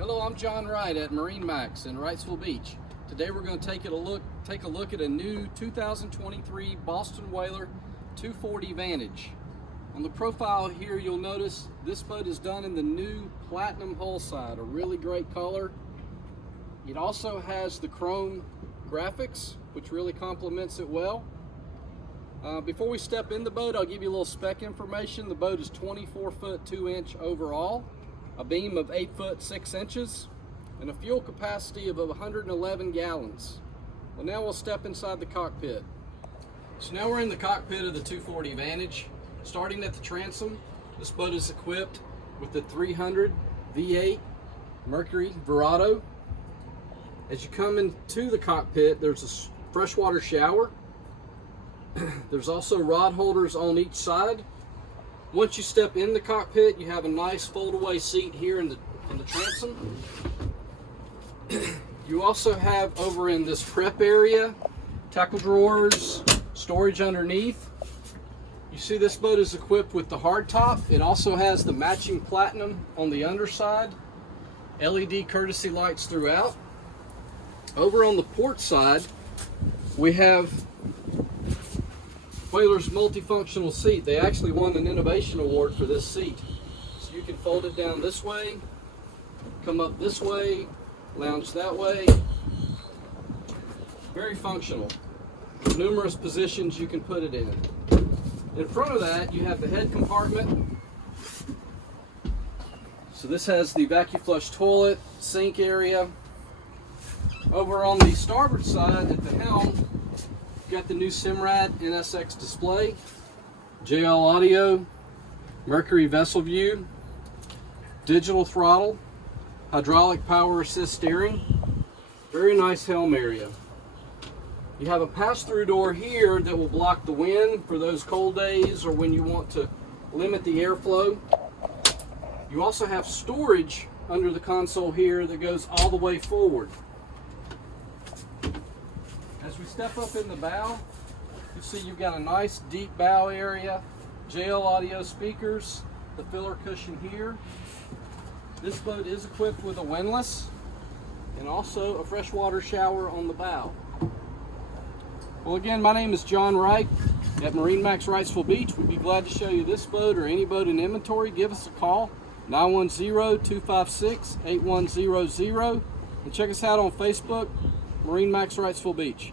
Hello, I'm John Wright at MarineMax in Wrightsville Beach. Today we're going to take a look at a new 2023 Boston Whaler 240 Vantage. On the profile here, you'll notice this boat is done in the new platinum hull side, a really great color. It also has the chrome graphics, which really complements it well. Before we step in the boat, I'll give you a little spec information. The boat is 24 foot 2 inch overall, a beam of 8 foot 6 inches, and a fuel capacity of 111 gallons. Well, now we'll step inside the cockpit. So now we're in the cockpit of the 240 Vantage. Starting at the transom, this boat is equipped with the 300 V8 Mercury Verado. As you come into the cockpit, there's a freshwater shower. There's also rod holders on each side. Once you step in the cockpit, you have a nice fold-away seat here in the transom. You also have over in this prep area, tackle drawers, storage underneath. You see this boat is equipped with the hardtop. It also has the matching platinum on the underside, LED courtesy lights throughout. Over on the port side, we have Whaler's multifunctional seat. They actually won an innovation award for this seat. So you can fold it down this way, come up this way, lounge that way. Very functional. Numerous positions you can put it in. In front of that, you have the head compartment. So this has the vacuum flush toilet, sink area. Over on the starboard side at the helm, got the new Simrad NSX display, JL audio, Mercury vessel view, digital throttle, hydraulic power assist steering. Very nice helm area. You have a pass-through door here that will block the wind for those cold days or when you want to limit the airflow. You also have storage under the console here that goes all the way forward. As we step up in the bow, you see you've got a nice deep bow area, JL audio speakers, the filler cushion here. This boat is equipped with a windlass and also a freshwater shower on the bow. Well, again, my name is John Wright at MarineMax Wrightsville Beach. We'd be glad to show you this boat or any boat in inventory. Give us a call, 910-256-8100, and check us out on Facebook, MarineMax Wrightsville Beach.